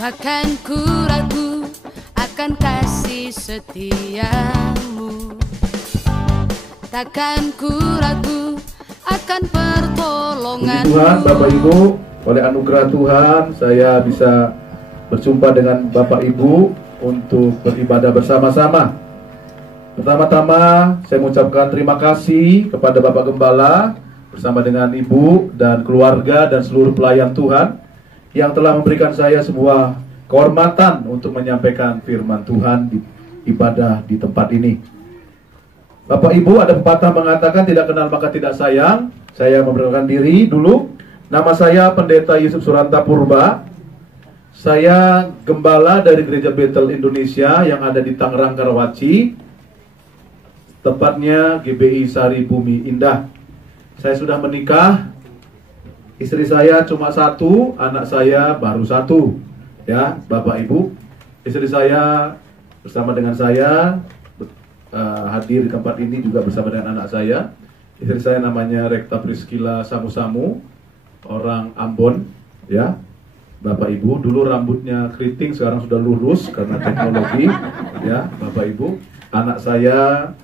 Takkan ku ragu akan kasih setiamu, takkan ku ragu akan pertolonganmu. Puji Tuhan, Bapak Ibu, oleh anugerah Tuhan saya bisa berjumpa dengan Bapak Ibu untuk beribadah bersama-sama. Pertama-tama saya mengucapkan terima kasih kepada Bapak Gembala bersama dengan Ibu dan keluarga dan seluruh pelayan Tuhan yang telah memberikan saya sebuah kehormatan untuk menyampaikan firman Tuhan di ibadah di tempat ini. Bapak Ibu, ada pepatah mengatakan tidak kenal maka tidak sayang. Saya memperkenalkan diri dulu. Nama saya Pendeta Yusuf Suranta Purba. Saya gembala dari Gereja Bethel Indonesia yang ada di Tangerang, Karawaci. Tepatnya GBI Sari Bumi Indah. Saya sudah menikah. Istri saya cuma satu, anak saya baru satu. Ya, Bapak Ibu, istri saya bersama dengan saya hadir di tempat ini juga bersama dengan anak saya. Istri saya namanya Rekta Priskila Samu-Samu, orang Ambon, ya. Bapak Ibu, dulu rambutnya keriting, sekarang sudah lurus karena teknologi, ya, Bapak Ibu. Anak saya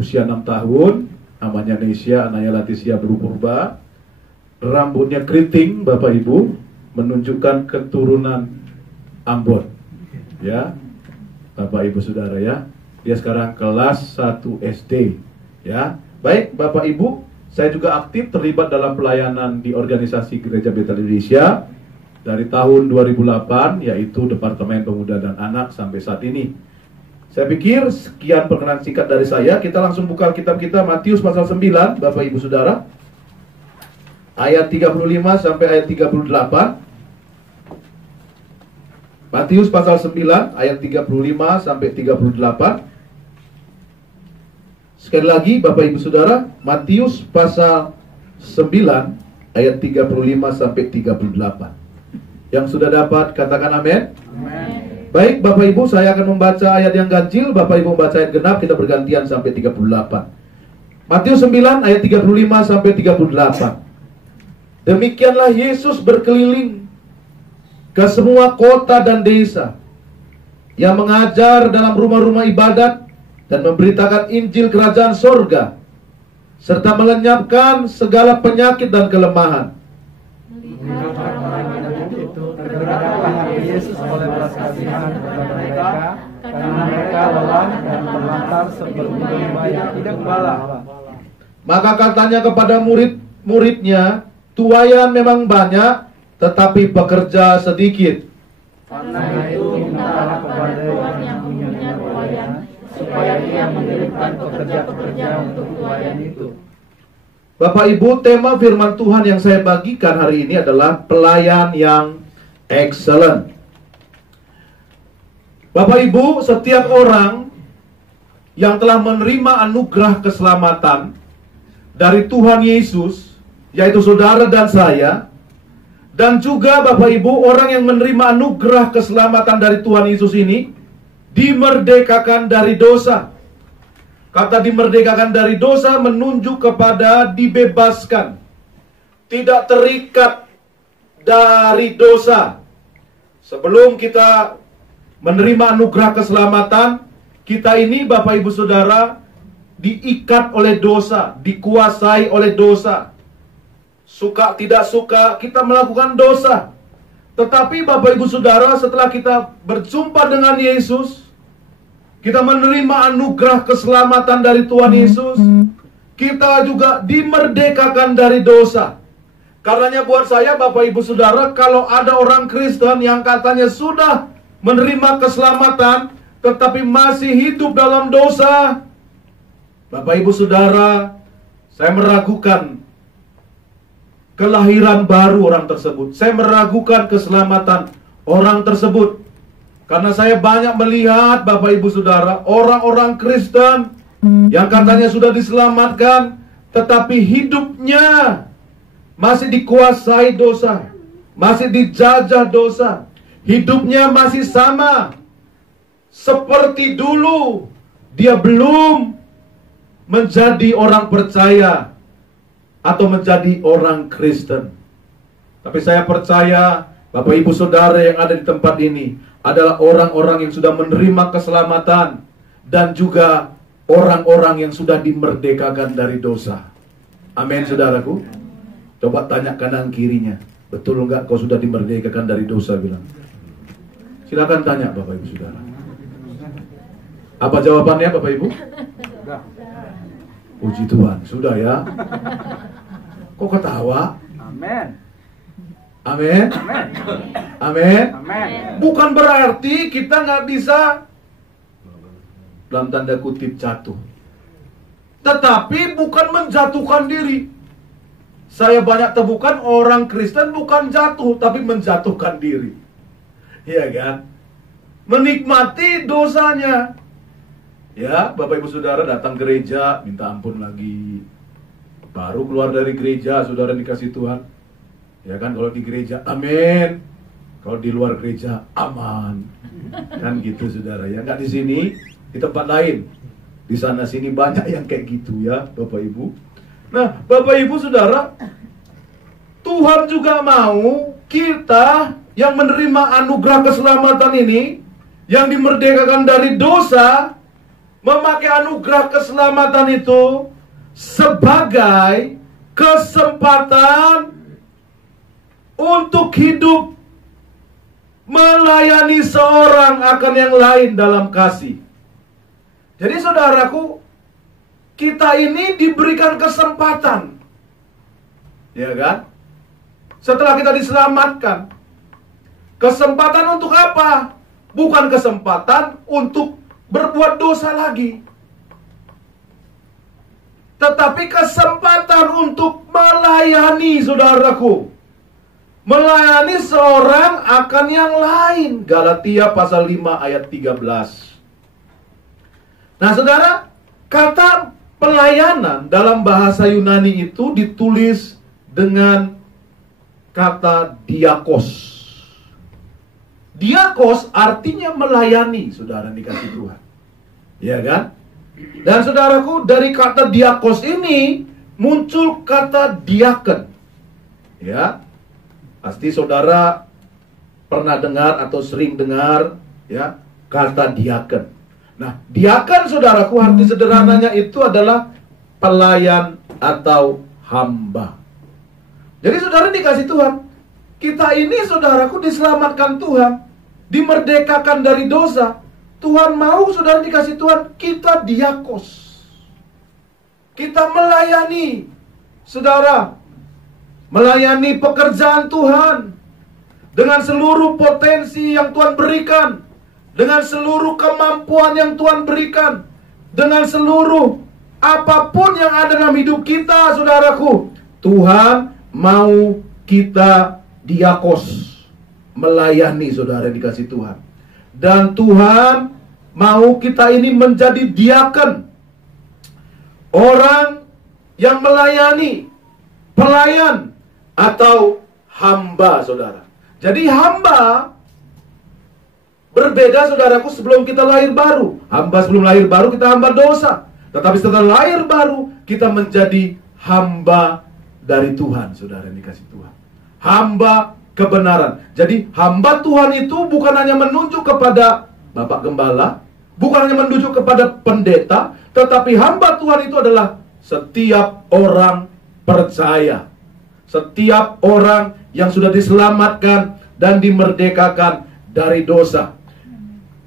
usia 6 tahun, namanya Nesia, anaknya Laticia Berupurba. Rambutnya keriting, Bapak Ibu, menunjukkan keturunan Ambon, ya, Bapak Ibu Saudara, ya. Dia sekarang kelas 1 SD, ya. Baik, Bapak Ibu, saya juga aktif terlibat dalam pelayanan di organisasi Gereja Bethel Indonesia dari tahun 2008, yaitu Departemen Pemuda dan Anak sampai saat ini. Saya pikir sekian perkenalan singkat dari saya. Kita langsung buka kitab kita Matius pasal 9, Bapak Ibu Saudara. Ayat 35 sampai ayat 38. Matius pasal 9 ayat 35 sampai 38. Sekali lagi Bapak Ibu Saudara, Matius pasal 9 ayat 35 sampai 38. Yang sudah dapat katakan amin. Amin. Baik Bapak Ibu, saya akan membaca ayat yang ganjil, Bapak Ibu membaca ayat genap, kita bergantian sampai 38. Matius 9 ayat 35 sampai 38. Demikianlah Yesus berkeliling ke semua kota dan desa, yang mengajar dalam rumah-rumah ibadat dan memberitakan Injil Kerajaan Sorga, serta melenyapkan segala penyakit dan kelemahan. Melihat orang-orang itu tergeraklah Yesus oleh belas kasihan kepada mereka, karena mereka lelah dan terlantar seperti domba yang tidak gembala. Maka katanya kepada murid-muridnya, tuaian memang banyak, tetapi pekerja sedikit. Karena itu mintalah kepada Tuhan yang punya tuaian, supaya Dia mengirimkan pekerja-pekerja untuk tuaian itu. Bapak Ibu, tema firman Tuhan yang saya bagikan hari ini adalah pelayan yang excellent. Bapak Ibu, setiap orang yang telah menerima anugerah keselamatan dari Tuhan Yesus, yaitu saudara dan saya, dan juga Bapak Ibu, orang yang menerima anugerah keselamatan dari Tuhan Yesus ini dimerdekakan dari dosa. Kata dimerdekakan dari dosa menunjuk kepada dibebaskan, tidak terikat dari dosa. Sebelum kita menerima anugerah keselamatan, kita ini Bapak Ibu Saudara diikat oleh dosa, dikuasai oleh dosa. Suka tidak suka kita melakukan dosa. Tetapi Bapak Ibu Saudara, setelah kita berjumpa dengan Yesus, kita menerima anugerah keselamatan dari Tuhan Yesus, kita juga dimerdekakan dari dosa. Karenanya buat saya Bapak Ibu Saudara, kalau ada orang Kristen yang katanya sudah menerima keselamatan tetapi masih hidup dalam dosa, Bapak Ibu Saudara, saya meragukan kelahiran baru orang tersebut. Saya meragukan keselamatan orang tersebut. Karena saya banyak melihat Bapak Ibu Saudara, orang-orang Kristen yang katanya sudah diselamatkan, tetapi hidupnya masih dikuasai dosa, masih dijajah dosa. Hidupnya masih sama seperti dulu. Dia belum menjadi orang percaya atau menjadi orang Kristen. Tapi saya percaya Bapak Ibu Saudara yang ada di tempat ini adalah orang-orang yang sudah menerima keselamatan dan juga orang-orang yang sudah dimerdekakan dari dosa. Amin, saudaraku. Coba tanya kanan kirinya, betul enggak kau sudah dimerdekakan dari dosa? Bilang. Silakan tanya Bapak Ibu Saudara. Apa jawabannya Bapak Ibu? Puji Tuhan, sudah ya. Kok ketawa? Amin. Amin. Amin. Amin. Bukan berarti kita nggak bisa dalam tanda kutip jatuh. Tetapi bukan menjatuhkan diri. Saya banyak temukan orang Kristen bukan jatuh, tapi menjatuhkan diri. Iya kan? Menikmati dosanya. Ya, Bapak Ibu Saudara datang gereja, minta ampun lagi. Baru keluar dari gereja, saudara dikasih Tuhan. Ya kan, kalau di gereja, amin. Kalau di luar gereja, aman. Kan gitu saudara ya. Nggak di sini, di tempat lain. Di sana sini banyak yang kayak gitu ya, Bapak Ibu. Nah, Bapak Ibu Saudara, Tuhan juga mau kita yang menerima anugerah keselamatan ini, yang dimerdekakan dari dosa, memakai anugerah keselamatan itu sebagai kesempatan untuk hidup melayani seorang akan yang lain dalam kasih. Jadi saudaraku, kita ini diberikan kesempatan, ya kan? Setelah kita diselamatkan, kesempatan untuk apa? Bukan kesempatan untuk berbuat dosa lagi, tetapi kesempatan untuk melayani, saudaraku. Melayani seorang akan yang lain. Galatia pasal 5 ayat 13. Nah saudara, kata pelayanan dalam bahasa Yunani itu ditulis dengan kata diakos. Diakos artinya melayani, saudara dikasih Tuhan. Ya kan? Dan saudaraku, dari kata diakos ini muncul kata diaken. Ya. Pasti saudara pernah dengar atau sering dengar ya kata diaken. Nah, diaken saudaraku arti sederhananya itu adalah pelayan atau hamba. Jadi saudara dikasih Tuhan. Kita ini saudaraku diselamatkan Tuhan, dimerdekakan dari dosa. Tuhan mau saudara dikasih Tuhan, kita diakos. Kita melayani, saudara, melayani pekerjaan Tuhan dengan seluruh potensi yang Tuhan berikan, dengan seluruh kemampuan yang Tuhan berikan, dengan seluruh apapun yang ada dalam hidup kita, saudaraku. Tuhan mau kita diakos, melayani, saudara dikasih Tuhan. Dan Tuhan mau kita ini menjadi diaken, orang yang melayani, pelayan atau hamba, saudara. Jadi hamba berbeda, saudaraku, sebelum kita lahir baru. Hamba sebelum lahir baru kita hamba dosa. Tetapi setelah lahir baru kita menjadi hamba dari Tuhan, saudara yang dikasih Tuhan. Hamba kebenaran. Jadi hamba Tuhan itu bukan hanya menunjuk kepada Bapak Gembala, bukan hanya menunjuk kepada pendeta, tetapi hamba Tuhan itu adalah setiap orang percaya. Setiap orang yang sudah diselamatkan dan dimerdekakan dari dosa.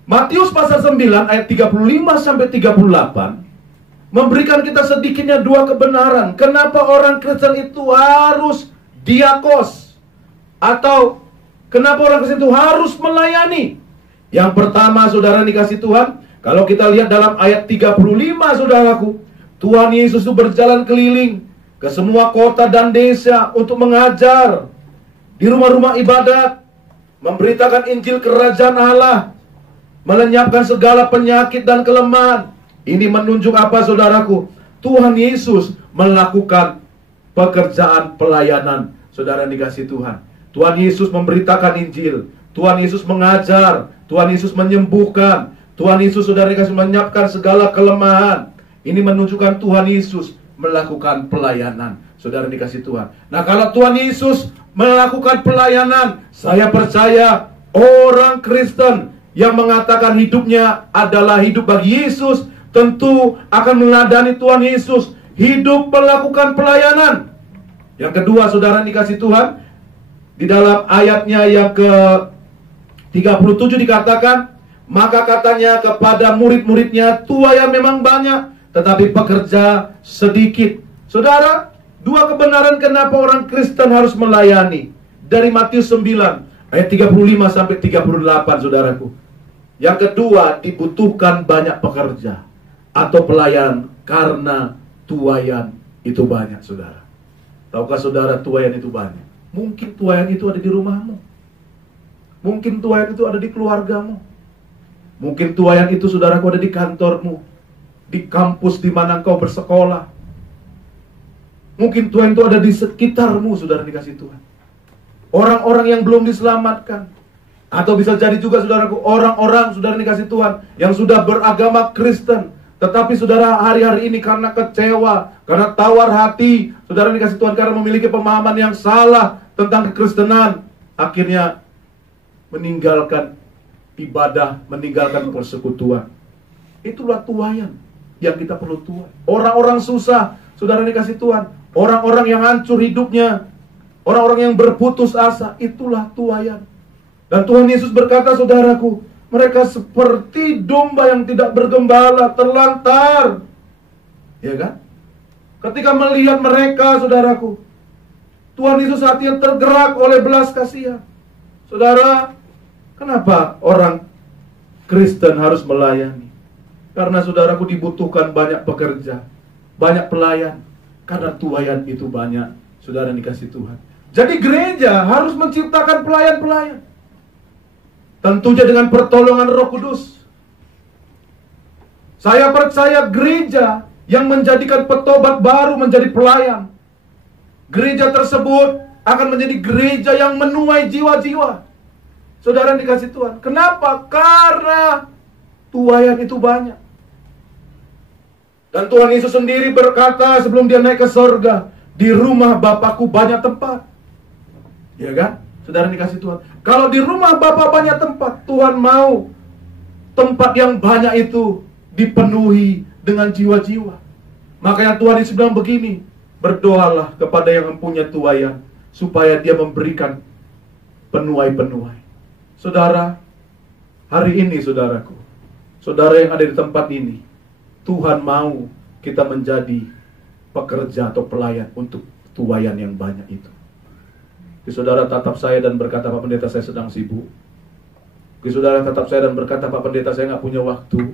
Matius pasal 9 ayat 35 sampai 38 memberikan kita sedikitnya dua kebenaran. Kenapa orang Kristen itu harus diakos? Atau kenapa orang Kristen itu harus melayani? Yang pertama, saudara dikasih Tuhan, kalau kita lihat dalam ayat 35, saudaraku, Tuhan Yesus itu berjalan keliling ke semua kota dan desa untuk mengajar di rumah-rumah ibadat, memberitakan Injil Kerajaan Allah, melenyapkan segala penyakit dan kelemahan. Ini menunjuk apa, saudaraku? Tuhan Yesus melakukan pekerjaan pelayanan, saudara yang dikasih Tuhan. Tuhan Yesus memberitakan Injil, Tuhan Yesus mengajar, Tuhan Yesus menyembuhkan, Tuhan Yesus, saudara dikasih, melenyapkan segala kelemahan. Ini menunjukkan Tuhan Yesus melakukan pelayanan. saudara dikasih Tuhan. Nah, kalau Tuhan Yesus melakukan pelayanan, saya percaya orang Kristen yang mengatakan hidupnya adalah hidup bagi Yesus, tentu akan meladani Tuhan Yesus, hidup melakukan pelayanan. Yang kedua, saudara dikasih Tuhan, di dalam ayatnya yang ke-37 dikatakan, maka katanya kepada murid-muridnya, tuaian memang banyak, tetapi pekerja sedikit. Saudara, dua kebenaran kenapa orang Kristen harus melayani. Dari Matius 9, ayat 35 sampai 38, saudaraku. Yang kedua, dibutuhkan banyak pekerja atau pelayan karena tuaian itu banyak, saudara. Tahukah saudara tuaian itu banyak? Mungkin tuaian itu ada di rumahmu. Mungkin tuaian itu ada di keluargamu. Mungkin tuaian itu, saudaraku, ada di kantormu, di kampus di mana engkau bersekolah. Mungkin tuaian itu ada di sekitarmu, saudara dikasih Tuhan. Orang-orang yang belum diselamatkan. Atau bisa jadi juga, saudaraku, orang-orang, saudara dikasih Tuhan, yang sudah beragama Kristen, tetapi saudara hari-hari ini karena kecewa, karena tawar hati, saudara dikasih Tuhan, karena memiliki pemahaman yang salah tentang kekristenan, akhirnya meninggalkan ibadah, meninggalkan persekutuan. Itulah tuaian yang kita perlu tuai. Orang-orang susah, saudara dikasih Tuhan, orang-orang yang hancur hidupnya, orang-orang yang berputus asa, itulah tuaian. Dan Tuhan Yesus berkata, saudaraku, mereka seperti domba yang tidak bergembala, terlantar. Ya kan? Ketika melihat mereka, saudaraku, Tuhan Yesus hatinya tergerak oleh belas kasihan. Saudara, kenapa orang Kristen harus melayani? Karena, saudaraku, dibutuhkan banyak pekerja, banyak pelayan. Karena tuaian itu banyak, saudara dikasih Tuhan. Jadi gereja harus menciptakan pelayan-pelayan. Tentunya dengan pertolongan Roh Kudus. Saya percaya gereja yang menjadikan petobat baru menjadi pelayan, gereja tersebut akan menjadi gereja yang menuai jiwa-jiwa. Saudara dikasih Tuhan. Kenapa? Karena tuaian itu banyak. Dan Tuhan Yesus sendiri berkata sebelum dia naik ke surga, di rumah Bapakku banyak tempat. Ya kan? Saudara dikasih Tuhan. Kalau di rumah Bapa banyak tempat, Tuhan mau tempat yang banyak itu dipenuhi dengan jiwa-jiwa. Makanya Tuhan Yesus bilang begini, berdoalah kepada yang mempunyai tuaian, supaya dia memberikan penuai-penuai. Saudara, hari ini, saudaraku, saudara yang ada di tempat ini, Tuhan mau kita menjadi pekerja atau pelayan untuk tuaian yang banyak itu. Saudara tatap saya dan berkata, Pak Pendeta, saya sedang sibuk. Saudara tatap saya dan berkata, Pak Pendeta, saya nggak punya waktu.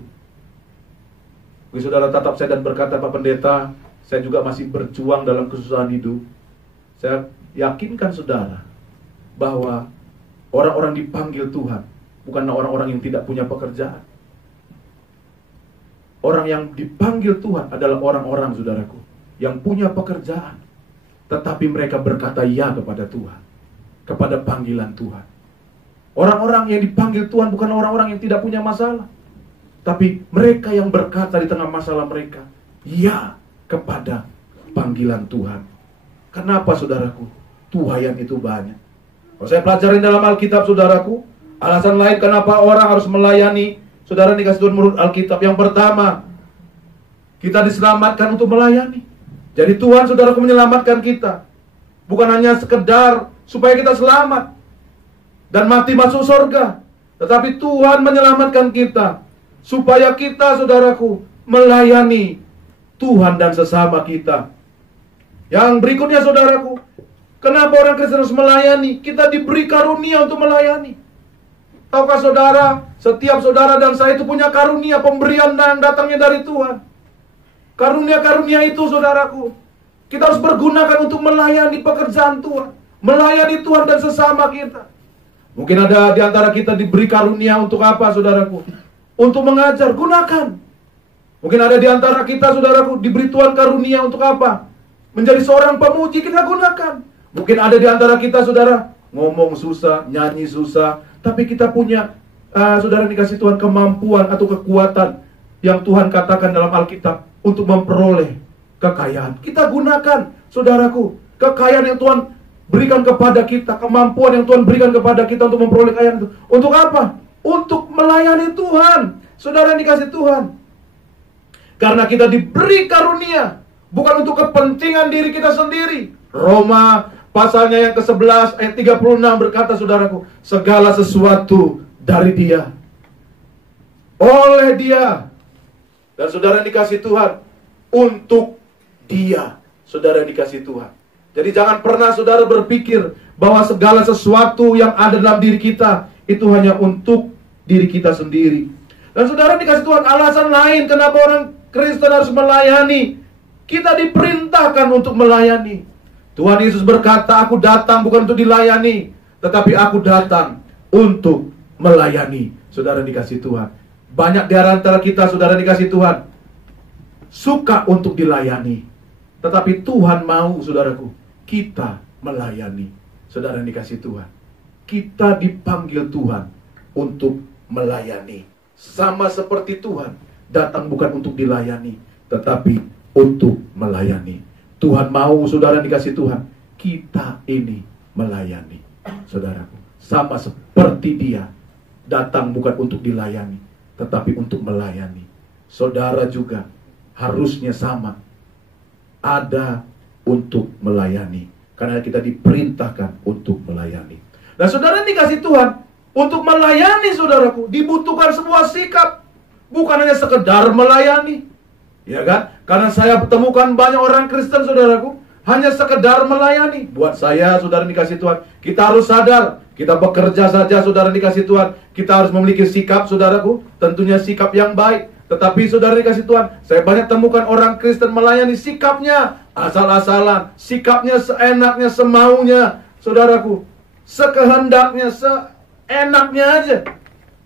Saudara tatap saya dan berkata, Pak Pendeta, saya juga masih berjuang dalam kesusahan hidup. Saya yakinkan saudara bahwa orang-orang dipanggil Tuhan bukanlah orang-orang yang tidak punya pekerjaan. Orang yang dipanggil Tuhan adalah orang-orang, saudaraku, yang punya pekerjaan, tetapi mereka berkata ya kepada Tuhan, kepada panggilan Tuhan. Orang-orang yang dipanggil Tuhan bukan orang-orang yang tidak punya masalah, tapi mereka yang berkata di tengah masalah mereka, ya kepada panggilan Tuhan. Kenapa, saudaraku? Tuaian itu banyak. Kalau saya pelajarin dalam Alkitab, saudaraku, alasan lain kenapa orang harus melayani, saudara dikasih Tuhan menurut Alkitab. Yang pertama, kita diselamatkan untuk melayani. Jadi Tuhan, saudaraku, menyelamatkan kita. Bukan hanya sekedar supaya kita selamat dan mati masuk surga, tetapi Tuhan menyelamatkan kita supaya kita, saudaraku, melayani Tuhan dan sesama kita. Yang berikutnya, saudaraku, kenapa orang Kristen harus melayani? Kita diberi karunia untuk melayani. Tahukah saudara, setiap saudara dan saya itu punya karunia pemberian yang datangnya dari Tuhan. Karunia-karunia itu, saudaraku, kita harus pergunakan untuk melayani pekerjaan Tuhan, melayani Tuhan dan sesama kita. Mungkin ada di antara kita diberi karunia untuk apa, saudaraku? Untuk mengajar, gunakan. Mungkin ada di antara kita, saudaraku, diberi Tuhan karunia untuk apa? Menjadi seorang pemuji, kita gunakan. Mungkin ada di antara kita, saudara, ngomong susah, nyanyi susah, tapi kita punya, saudara dikasih Tuhan kemampuan atau kekuatan yang Tuhan katakan dalam Alkitab untuk memperoleh kekayaan. Kita gunakan Saudaraku, kekayaan yang Tuhan berikan kepada kita, kemampuan yang Tuhan berikan kepada kita untuk memperoleh kekayaan itu. Untuk apa? Untuk melayani Tuhan. Saudara yang dikasih Tuhan. Karena kita diberi karunia, bukan untuk kepentingan diri kita sendiri. Roma pasalnya yang ke-11 ayat 36 berkata, saudaraku, segala sesuatu dari Dia, oleh Dia, dan saudara yang dikasih Tuhan, untuk Dia. Saudara yang dikasih Tuhan. Jadi jangan pernah saudara berpikir bahwa segala sesuatu yang ada dalam diri kita itu hanya untuk diri kita sendiri. Dan saudara dikasih Tuhan, alasan lain kenapa orang Kristen harus melayani. Kita diperintahkan untuk melayani. Tuhan Yesus berkata, aku datang bukan untuk dilayani, tetapi aku datang untuk melayani. Saudara dikasih Tuhan. Banyak di antara kita, saudara dikasih Tuhan, suka untuk dilayani. Tetapi Tuhan mau, saudaraku, kita melayani. Saudara dikasih Tuhan. Kita dipanggil Tuhan untuk melayani. Sama seperti Tuhan datang bukan untuk dilayani, tetapi untuk melayani. Tuhan mau, saudara dikasih Tuhan, kita ini melayani. Saudaraku, sama seperti Dia datang bukan untuk dilayani, tetapi untuk melayani. Saudara juga harusnya sama, ada untuk melayani, karena kita diperintahkan untuk melayani. Nah, saudara dikasih Tuhan, untuk melayani, saudaraku, dibutuhkan sebuah sikap. Bukan hanya sekedar melayani, ya kan? Karena saya temukan banyak orang Kristen, saudaraku, hanya sekedar melayani. Buat saya, saudara dikasih Tuhan, kita harus sadar, kita bekerja saja, saudara dikasih Tuhan, kita harus memiliki sikap, saudaraku, tentunya sikap yang baik. Tetapi saudara dikasih Tuhan, saya banyak temukan orang Kristen melayani, sikapnya asal-asalan, sikapnya seenaknya, semaunya, saudaraku, sekehendaknya, seenaknya aja.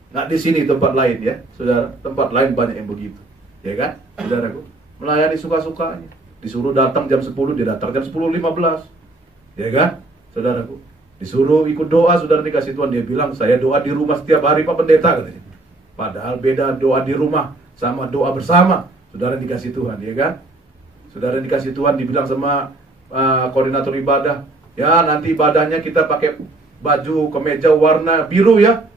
Nah, di sini tempat lain ya, saudara, tempat lain banyak yang begitu, ya kan, saudaraku, melayani suka-sukanya. Disuruh datang jam 10, dia datang jam 10.15, ya kan, saudaraku. Disuruh ikut doa, saudara dikasih Tuhan, dia bilang, saya doa di rumah setiap hari Pak Pendeta, katanya. Padahal beda doa di rumah sama doa bersama, saudara dikasih Tuhan, ya kan. Saudara dikasih Tuhan, dibilang sama koordinator ibadah, ya nanti ibadahnya kita pakai baju kemeja warna biru ya,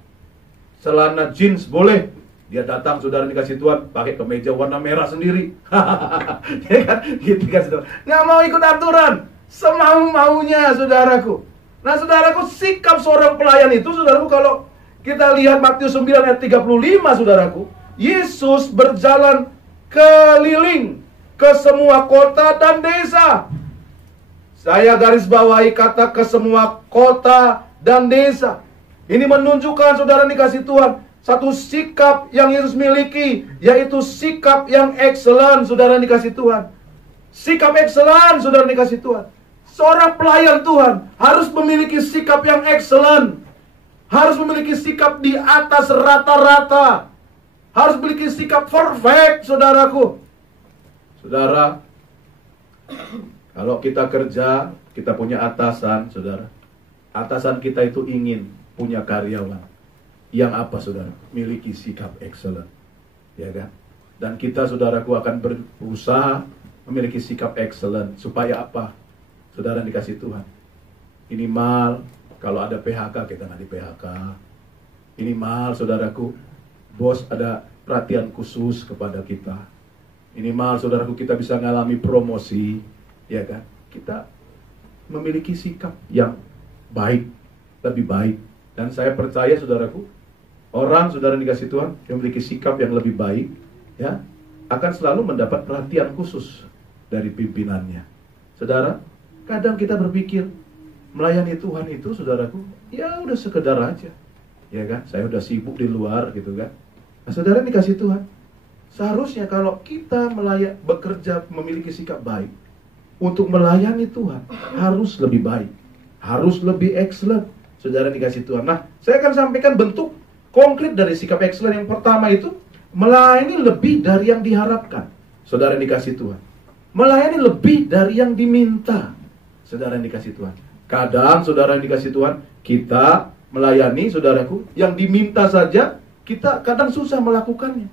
celana jeans boleh. Dia datang, saudara dikasih Tuhan, pakai kemeja warna merah sendiri. Ya kan? Gitu kan, saudara. Nggak mau ikut aturan, semau-maunya, saudaraku. Nah, saudaraku, sikap seorang pelayan itu, saudaraku, kalau kita lihat Matius 9 ayat 35, saudaraku, Yesus berjalan keliling ke semua kota dan desa. Saya garis bawahi kata ke semua kota dan desa. Ini menunjukkan, saudara dikasih Tuhan, satu sikap yang Yesus miliki, yaitu sikap yang excellent, saudara dikasih Tuhan. Sikap excellent, saudara dikasih Tuhan. Seorang pelayan Tuhan harus memiliki sikap yang excellent. Harus memiliki sikap di atas rata-rata. Harus memiliki sikap perfect, saudaraku. Saudara, kalau kita kerja, kita punya atasan, saudara. Atasan kita itu ingin punya karyawan yang apa, saudara? Miliki sikap excellent, ya kan? Dan kita, saudaraku, akan berusaha memiliki sikap excellent supaya apa? Saudara dikasih Tuhan. Minimal kalau ada PHK, kita nggak di PHK. Minimal, saudaraku, bos ada perhatian khusus kepada kita. Minimal, saudaraku, kita bisa mengalami promosi, ya kan? Kita memiliki sikap yang baik, lebih baik. Dan saya percaya, saudaraku, orang, saudara dikasih Tuhan, yang memiliki sikap yang lebih baik, ya, akan selalu mendapat perhatian khusus dari pimpinannya. Saudara, kadang kita berpikir melayani Tuhan itu, saudaraku, ya udah sekedar aja, ya kan? Saya udah sibuk di luar, gitu kan? Nah, saudara dikasih Tuhan, seharusnya kalau kita bekerja memiliki sikap baik untuk melayani Tuhan, harus lebih baik, harus lebih excellent, saudara dikasih Tuhan. Nah, saya akan sampaikan bentuk konkret dari sikap excellent. Yang pertama itu, melayani lebih dari yang diharapkan, saudara dikasih Tuhan. Melayani lebih dari yang diminta, saudara dikasih Tuhan. Kadang, saudara dikasih Tuhan, kita melayani, saudaraku, yang diminta saja, kita kadang susah melakukannya.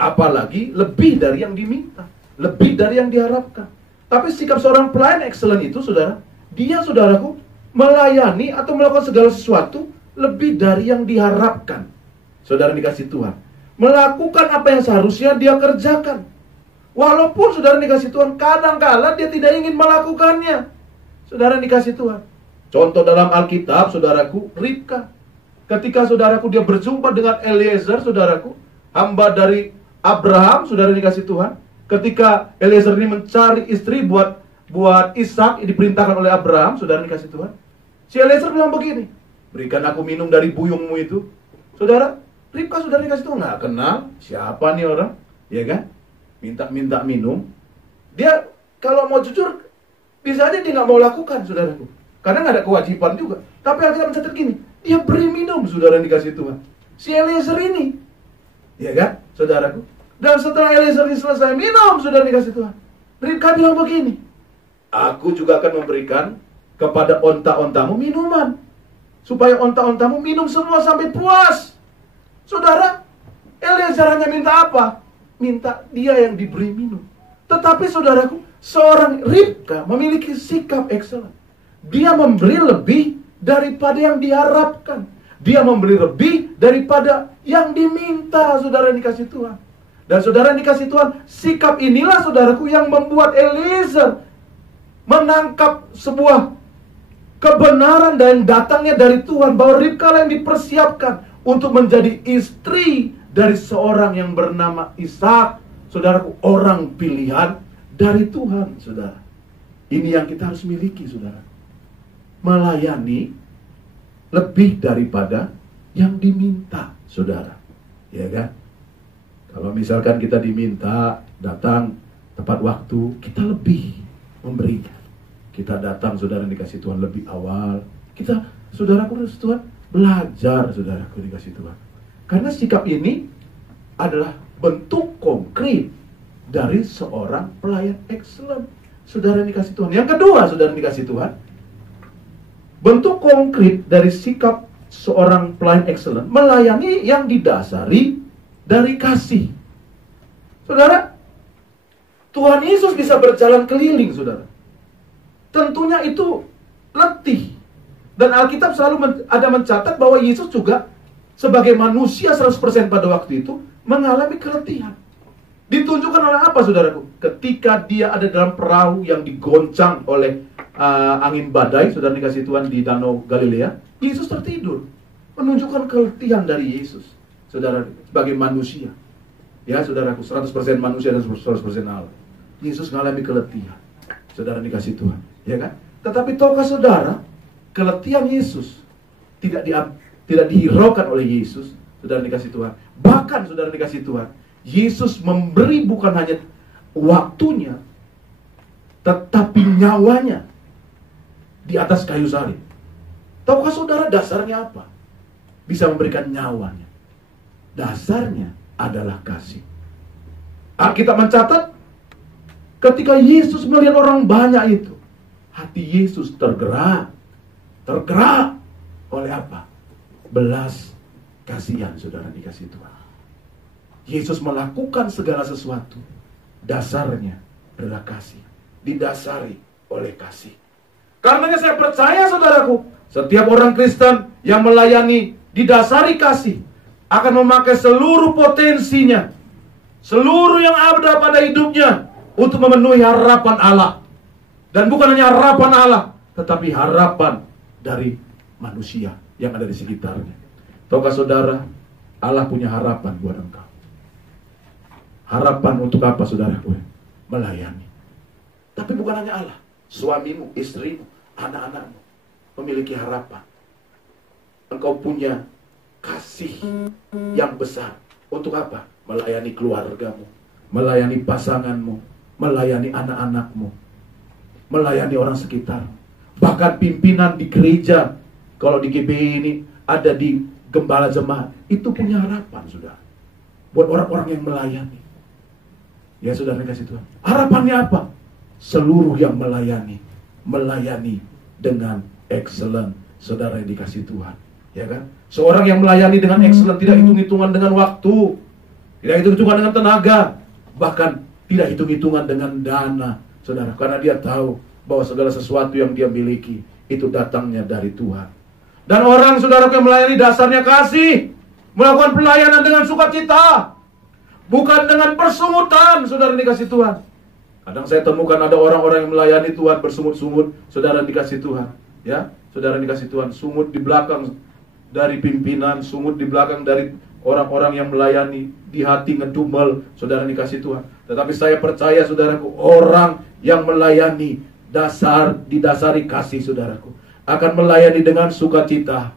Apalagi lebih dari yang diminta, lebih dari yang diharapkan. Tapi sikap seorang pelayan excellent itu, saudara, dia, saudaraku, melayani atau melakukan segala sesuatu lebih dari yang diharapkan. Saudara dikasih Tuhan, melakukan apa yang seharusnya dia kerjakan. Walaupun saudara dikasih Tuhan, kadang-kala dia tidak ingin melakukannya. Saudara dikasih Tuhan. Contoh dalam Alkitab, saudaraku, Ribka. Ketika saudaraku dia berjumpa dengan Eliezer, saudaraku, hamba dari Abraham, saudara dikasih Tuhan. Ketika Eliezer ini mencari istri buat Ishak, diperintahkan oleh Abraham, saudara dikasih Tuhan. Si Eliezer bilang begini, berikan aku minum dari buyungmu itu. Saudara, Ribka saudara dikasih Tuhan, nggak kenal siapa nih orang, ya kan? Minta minum. Dia kalau mau jujur, bisa aja dia nggak mau lakukan, saudaraku. Karena nggak ada kewajiban juga. Tapi Alkitab mencatat gini, dia beri minum, saudara dikasih Tuhan. Si Eliezer ini, ya kan, saudaraku. Dan setelah Eliezer ini selesai minum, saudara dikasih Tuhan, Ribka bilang begini, aku juga akan memberikan kepada onta-ontamu minuman, supaya onta-ontamu minum semua sampai puas. Saudara, Eliezer hanya minta apa? Minta dia yang diberi minum. Tetapi saudaraku, seorang Ribka memiliki sikap excellent. Dia memberi lebih daripada yang diharapkan. Dia memberi lebih daripada yang diminta, saudara dikasih Tuhan. Dan saudara dikasih Tuhan, sikap inilah saudaraku yang membuat Eliezer menangkap sebuah kebenaran dan datangnya dari Tuhan, bahwa Ribka yang dipersiapkan untuk menjadi istri dari seorang yang bernama Ishak, saudaraku, orang pilihan dari Tuhan, saudara. Ini yang kita harus miliki, saudara. Melayani lebih daripada yang diminta, saudara. Ya kan? Kalau misalkan kita diminta datang tepat waktu, kita lebih memberikan. Kita datang, saudara dikasih Tuhan lebih awal. Kita, saudaraku Tuhan, belajar, saudaraku dikasih Tuhan. Karena sikap ini adalah bentuk konkret dari seorang pelayan excellent, saudara dikasih Tuhan. Yang kedua, saudara dikasih Tuhan, bentuk konkret dari sikap seorang pelayan excellent, melayani yang didasari dari kasih. Saudara, Tuhan Yesus bisa berjalan keliling, saudara. Tentunya itu letih. Dan Alkitab selalu ada mencatat bahwa Yesus juga sebagai manusia 100% pada waktu itu mengalami keletihan. Ditunjukkan oleh apa, saudaraku? Ketika dia ada dalam perahu yang digoncang oleh angin badai, saudara dikasih Tuhan, di Danau Galilea, Yesus tertidur. Menunjukkan keletihan dari Yesus, saudara, sebagai manusia. Ya, saudaraku, 100% manusia dan 100% Allah. Yesus mengalami keletihan, saudara dikasih Tuhan, ya kan? Tetapi tahukah saudara, keletihan Yesus tidak dihiraukan oleh Yesus, saudara dikasih Tuhan. Bahkan saudara dikasih Tuhan, Yesus memberi bukan hanya waktunya, tetapi nyawanya di atas kayu salib. Tahukah saudara dasarnya apa? Bisa memberikan nyawanya. Dasarnya adalah kasih. Alkitab mencatat, ketika Yesus melihat orang banyak itu, hati Yesus tergerak oleh apa? Belas kasihan, saudara dikasih Tuhan. Yesus melakukan segala sesuatu, dasarnya adalah kasih, didasari oleh kasih. Karenanya saya percaya, saudaraku, setiap orang Kristen yang melayani didasari kasih akan memakai seluruh potensinya, seluruh yang ada pada hidupnya untuk memenuhi harapan Allah. Dan bukan hanya harapan Allah, tetapi harapan dari manusia yang ada di sekitarnya. Tahukah saudara, Allah punya harapan buat engkau. Harapan untuk apa, saudaraku? Melayani. Tapi bukan hanya Allah, suamimu, istrimu, anak-anakmu memiliki harapan. Engkau punya kasih yang besar. Untuk apa? Melayani keluargamu, melayani pasanganmu, melayani anak-anakmu, melayani orang sekitar. Bahkan pimpinan di gereja, kalau di GBI ini ada di gembala jemaat, itu punya harapan, saudara, buat orang-orang yang melayani. Ya, saudara kasih Tuhan, harapannya apa? Seluruh yang melayani dengan excellent, saudara yang dikasih Tuhan, ya kan? Seorang yang melayani dengan excellent tidak hitung-hitungan dengan waktu, tidak hitung-hitungan dengan tenaga, bahkan tidak hitung-hitungan dengan dana. saudara, karena dia tahu bahwa segala sesuatu yang dia miliki itu datangnya dari Tuhan. Dan orang, saudara, yang melayani dasarnya kasih, melakukan pelayanan dengan sukacita, bukan dengan persungutan, saudara dikasih Tuhan. Kadang saya temukan ada orang-orang yang melayani Tuhan bersungut-sungut, saudara dikasih Tuhan, ya, saudara dikasih Tuhan, sungut di belakang dari pimpinan, sungut di belakang dari orang-orang yang melayani, di hati ngedumel, saudara dikasih Tuhan. Tetapi saya percaya, saudaraku, orang yang melayani didasari kasih, saudaraku, akan melayani dengan sukacita.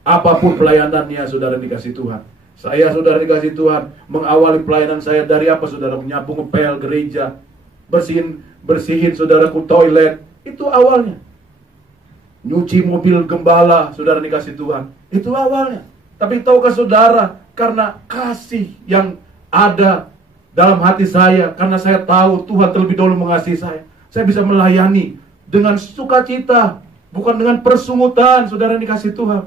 Apapun pelayanannya, saudara dikasih Tuhan. Saya, saudara dikasih Tuhan, mengawali pelayanan saya dari apa, saudara? Menyapu ngepel gereja, bersihin saudaraku toilet, itu awalnya. Nyuci mobil gembala, saudara dikasih Tuhan, itu awalnya. Tapi tahukah saudara, karena kasih yang ada dalam hati saya, karena saya tahu Tuhan terlebih dahulu mengasihi saya bisa melayani dengan sukacita, bukan dengan persungutan, saudara dikasih Tuhan.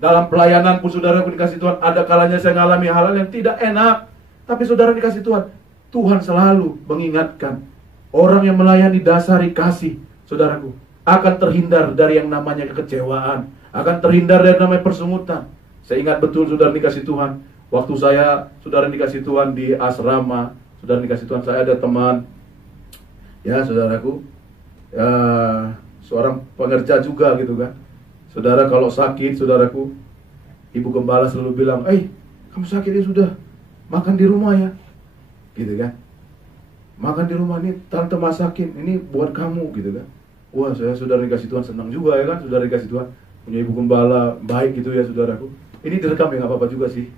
Dalam pelayanan pun, saudara dikasih Tuhan, ada kalanya saya mengalami hal-hal yang tidak enak, tapi saudara dikasih Tuhan, Tuhan selalu mengingatkan, orang yang melayani dasari kasih, saudaraku, akan terhindar dari yang namanya kekecewaan, akan terhindar dari namanya persungutan. Saya ingat betul, saudara dikasih Tuhan, waktu saya, saudara dikasih Tuhan, di asrama, saudara dikasih Tuhan, saya ada teman, ya saudaraku, seorang pengerja juga gitu kan. Saudara kalau sakit, saudaraku, ibu gembala selalu bilang, kamu sakit ya sudah, makan di rumah ya, gitu kan. Makan di rumah, nih tante masakin, ini buat kamu, gitu kan. Wah, saya, saudara dikasih Tuhan, senang juga ya kan, saudara dikasih Tuhan, punya ibu gembala baik gitu ya, saudaraku. Ini direkam ya, nggak apa-apa juga sih.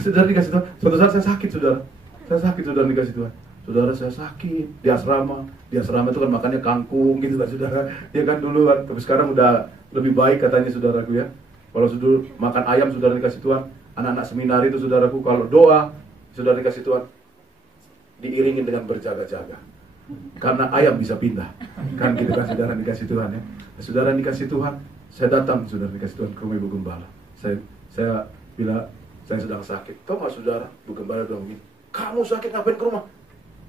Saudara dikasih Tuhan, suatu saat saya sakit, saudara. Saya sakit, saudara dikasih Tuhan. Saudara, saya sakit di asrama. Di asrama itu kan makannya kangkung gitu kan, saudara. Ya kan dulu kan, tapi sekarang udah lebih baik katanya, saudaraku ya. Kalau sudah makan ayam, saudara dikasih Tuhan, anak-anak seminari itu, saudaraku, kalau doa, saudara dikasih Tuhan, diiringin dengan berjaga-jaga. Karena ayam bisa pindah. Kan gitu kan, saudara dikasih Tuhan ya. Saudara dikasih Tuhan, saya datang, saudara dikasih Tuhan, ke rumah ibu gembala. Saya bilang, saya sedang sakit. Tahu nggak, saudara, ibu gembala bilang begini, kamu sakit ngapain ke rumah?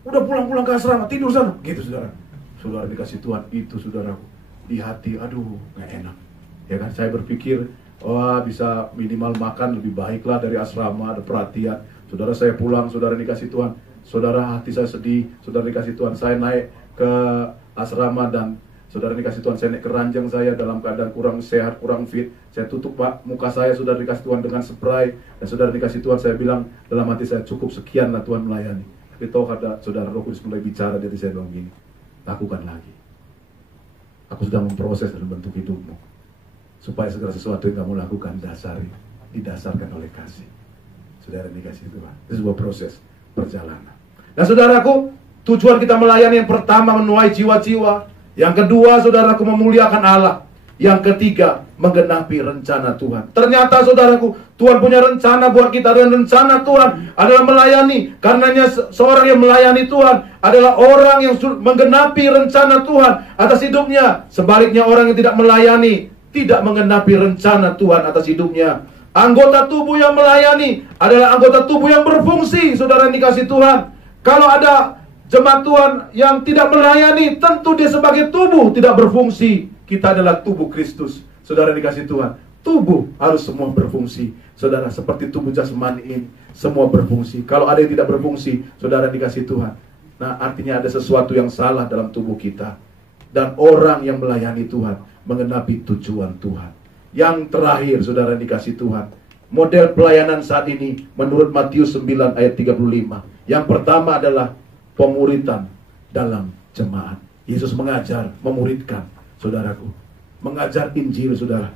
Udah pulang-pulang ke asrama, tidur sana. Gitu, saudara. Saudara dikasih Tuhan, itu saudaraku, di hati, aduh, gak enak. Ya kan, saya berpikir, wah, bisa minimal makan lebih baiklah dari asrama, ada perhatian. Saudara, saya pulang, saudara dikasih Tuhan, saudara, hati saya sedih, saudara dikasih Tuhan, saya naik ke asrama dan saudara dikasih Tuhan, saya naik ke ranjang saya dalam keadaan kurang sehat, kurang fit. Saya tutup muka saya, saudara dikasih Tuhan, dengan spray. Dan saudara dikasih Tuhan, saya bilang dalam hati saya, cukup sekianlah Tuhan melayani. Tapi tahu kata saudara, Roh Kudus mulai bicara dari saya bilang gini, lakukan lagi. Aku sedang memproses dalam bentuk hidupmu, supaya segala sesuatu yang kamu lakukan didasarkan oleh kasih. Saudara dikasih Tuhan, itu sebuah proses perjalanan. Nah, saudaraku, tujuan kita melayani yang pertama menuai jiwa-jiwa, yang kedua, saudaraku, memuliakan Allah, yang ketiga, menggenapi rencana Tuhan. Ternyata, saudaraku, Tuhan punya rencana buat kita, dan rencana Tuhan adalah melayani. Karenanya seorang yang melayani Tuhan adalah orang yang menggenapi rencana Tuhan atas hidupnya. Sebaliknya, orang yang tidak melayani tidak menggenapi rencana Tuhan atas hidupnya. Anggota tubuh yang melayani adalah anggota tubuh yang berfungsi, saudara yang dikasih Tuhan. Kalau ada jemaat Tuhan yang tidak melayani, tentu dia sebagai tubuh tidak berfungsi. Kita adalah tubuh Kristus, saudara dikasih Tuhan. Tubuh harus semua berfungsi, saudara, seperti tubuh jasmani ini, semua berfungsi. Kalau ada yang tidak berfungsi, saudara dikasih Tuhan, nah artinya ada sesuatu yang salah dalam tubuh kita. Dan orang yang melayani Tuhan menggenapi tujuan Tuhan. Yang terakhir, saudara dikasih Tuhan, model pelayanan saat ini menurut Matius 9 ayat 35. Yang pertama adalah pemuritan dalam jemaat. Yesus mengajar, memuridkan, saudaraku, mengajar Injil, saudara.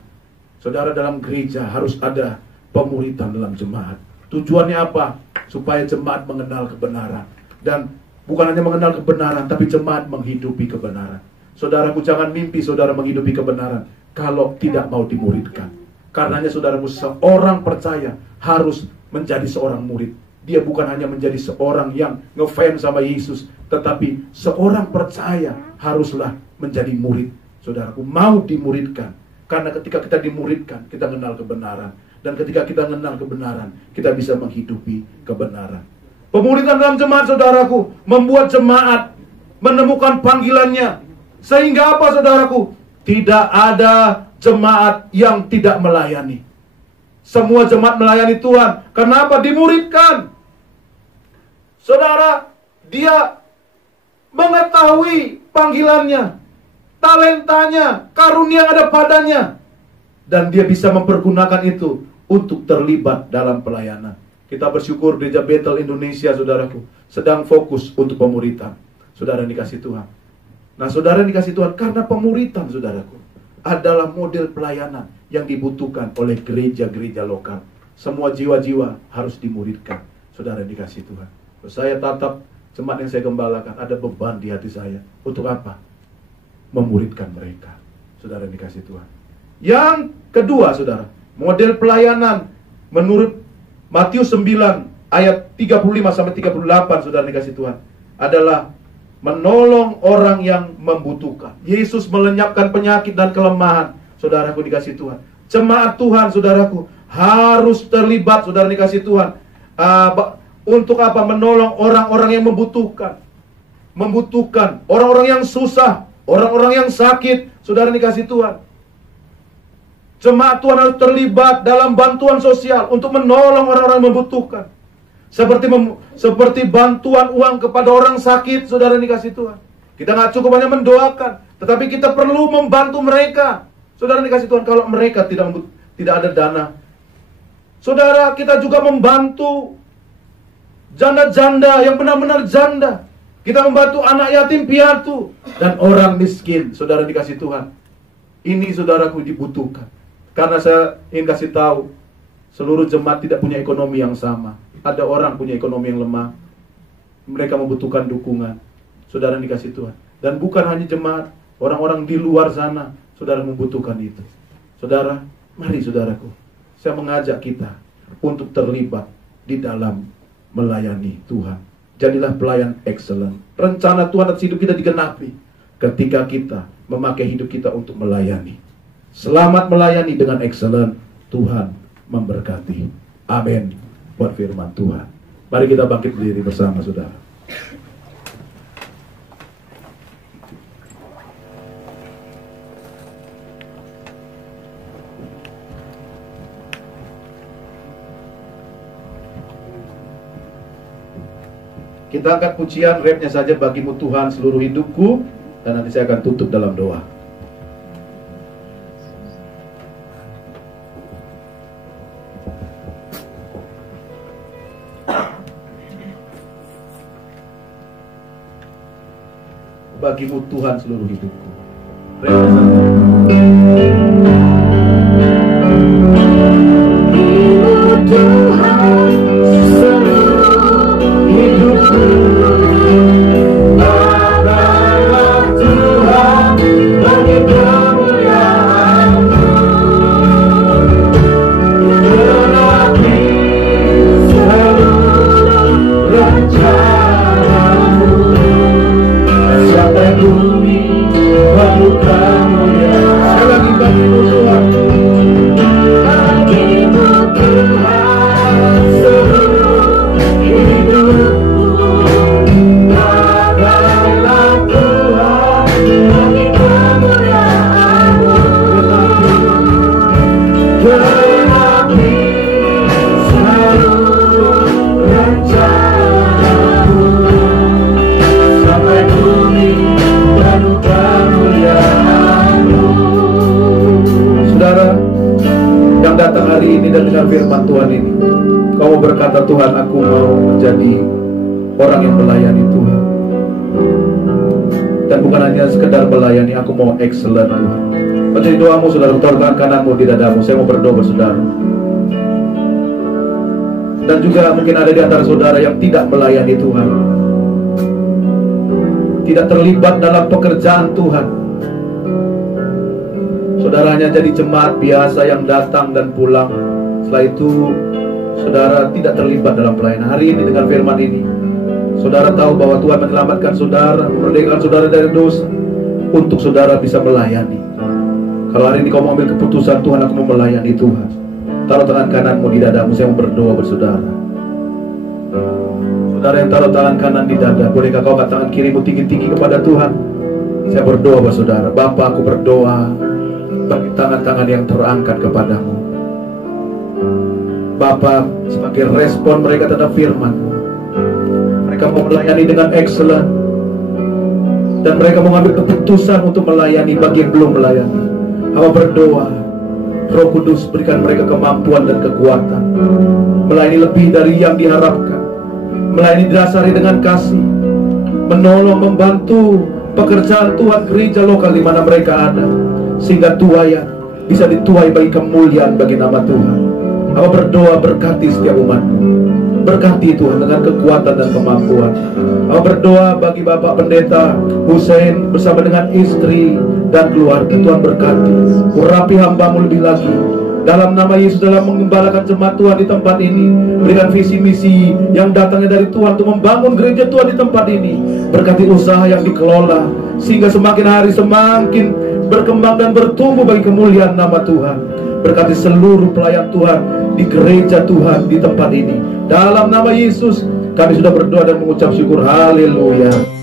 Saudara, dalam gereja harus ada pemuritan dalam jemaat. Tujuannya apa? Supaya jemaat mengenal kebenaran. Dan bukan hanya mengenal kebenaran, tapi jemaat menghidupi kebenaran. Saudaraku, jangan mimpi saudara menghidupi kebenaran kalau tidak mau dimuridkan. Karenanya, saudaraku, seorang percaya harus menjadi seorang murid. Dia bukan hanya menjadi seorang yang ngefans sama Yesus, tetapi seorang percaya haruslah menjadi murid. Saudaraku, mau dimuridkan. Karena ketika kita dimuridkan, kita mengenal kebenaran. Dan ketika kita mengenal kebenaran, kita bisa menghidupi kebenaran. Pemuridan dalam jemaat, saudaraku, membuat jemaat menemukan panggilannya. Sehingga apa, saudaraku? Tidak ada jemaat yang tidak melayani. Semua jemaat melayani Tuhan. Kenapa? Dimuridkan. Saudara, dia mengetahui panggilannya, talentanya, karunia yang ada padanya, dan dia bisa mempergunakan itu untuk terlibat dalam pelayanan. Kita bersyukur Gereja Bethel Indonesia, saudaraku, sedang fokus untuk pemuritan. Saudara dikasih Tuhan. Nah, saudara dikasih Tuhan, karena pemuritan, saudaraku, adalah model pelayanan yang dibutuhkan oleh gereja-gereja lokal. Semua jiwa-jiwa harus dimuridkan. Saudara dikasih Tuhan. Saya tatap jemaat yang saya gembalakan, ada beban di hati saya. Untuk apa? Memuridkan mereka. Saudara dikasih Tuhan. Yang kedua, saudara, model pelayanan menurut Matius 9 ayat 35-38, saudara dikasih Tuhan, adalah menolong orang yang membutuhkan. Yesus melenyapkan penyakit dan kelemahan. Saudaraku dikasih Tuhan. Jemaat Tuhan, saudaraku, harus terlibat, saudara dikasih Tuhan. Untuk apa? Menolong orang-orang yang membutuhkan. Membutuhkan. Orang-orang yang susah. Orang-orang yang sakit. Saudara dikasih Tuhan. Jemaat Tuhan harus terlibat dalam bantuan sosial untuk menolong orang-orang yang membutuhkan. Seperti bantuan uang kepada orang sakit, saudara dikasih Tuhan. Kita nggak cukup hanya mendoakan, tetapi kita perlu membantu mereka. Saudara dikasih Tuhan, kalau mereka tidak ada dana. Saudara, kita juga membantu janda-janda yang benar-benar janda. Kita membantu anak yatim piatu dan orang miskin. Saudara dikasih Tuhan. Ini, saudaraku, dibutuhkan. Karena saya ingin kasih tahu, seluruh jemaat tidak punya ekonomi yang sama. Ada orang punya ekonomi yang lemah. Mereka membutuhkan dukungan. Saudara dikasih Tuhan. Dan bukan hanya jemaat, orang-orang di luar sana, saudara membutuhkan itu. Saudara, mari saudaraku, saya mengajak kita untuk terlibat di dalam melayani Tuhan. Jadilah pelayan excellent. Rencana Tuhan atas hidup kita digenapi ketika kita memakai hidup kita untuk melayani. Selamat melayani dengan excellent. Tuhan memberkati. Amin. Buat firman Tuhan. Mari kita bangkit berdiri bersama, saudara. Kita angkat pujian, rapnya saja, bagimu Tuhan seluruh hidupku. Dan nanti saya akan tutup dalam doa. Bagimu Tuhan seluruh hidupku. Rapnya saja. Tuhan seluruh hidupku. Adalah Tuhan bagi kemuliaan-Mu. Genapi seluruh rencana-Mu. Sampai bumi penuh kemuliaan. Sekali lagi, bagimu Tuhan. Bagimu Tuhan seluruh hidupku. Adalah Tuhan bagi kemuliaan-Mu. Genapi seluruh rencana-Mu. Sampai bumi penuh kemuliaan-Mu. Saudara yang datang hari ini dan dengar firman Tuhan ini, kamu berkata, Tuhan, aku mau menjadi orang yang melayani Tuhan. Dan bukan hanya sekedar melayani, aku mau excellent, Tuhan. Menjadi doamu, saudara, torkan kananmu di dadamu. Saya mau berdoa saudara. Dan juga mungkin ada di antara saudara yang tidak melayani Tuhan, tidak terlibat dalam pekerjaan Tuhan. Saudara hanya jadi jemaat biasa yang datang dan pulang. Setelah itu saudara tidak terlibat dalam pelayanan. Hari ini dengan firman ini, saudara tahu bahwa Tuhan menyelamatkan saudara, memerdekakan saudara dari dosa, untuk saudara bisa melayani. Kalau hari ini kau mau ambil keputusan, Tuhan, aku mau melayani Tuhan, taruh tangan kananmu di dadamu. Saya mau berdoa bersaudara. Saudara yang taruh tangan kanan di dada, bolehkah kau angkat tangan kirimu tinggi-tinggi kepada Tuhan? Saya berdoa buat saudara. Bapa, aku berdoa bagi tangan-tangan yang terangkat kepadamu. Bapa, sebagai respon mereka terhadap firman-Mu, mereka mau melayani dengan excellent, dan mereka mengambil keputusan untuk melayani bagi yang belum melayani. Hamba berdoa, Roh Kudus berikan mereka kemampuan dan kekuatan melayani lebih dari yang diharapkan, melayani didasari dengan kasih, menolong, membantu pekerjaan Tuhan gereja lokal di mana mereka ada, sehingga tuayan bisa dituai bagi kemuliaan bagi nama Tuhan. Hamba berdoa, berkati setiap umat-Mu, berkati Tuhan dengan kekuatan dan kemampuan. Hamba berdoa bagi Bapak Pendeta Hussein bersama dengan istri dan keluarga. Tuhan berkati, urapi hamba-Mu lebih lagi dalam nama Yesus, dalam mengembalakan jemaat Tuhan di tempat ini. Berikan visi misi yang datangnya dari Tuhan untuk membangun gereja Tuhan di tempat ini. Berkati usaha yang dikelola sehingga semakin hari semakin berkembang dan bertumbuh bagi kemuliaan nama Tuhan. Berkati seluruh pelayan Tuhan di gereja Tuhan di tempat ini. Dalam nama Yesus kami sudah berdoa dan mengucap syukur. Haleluya.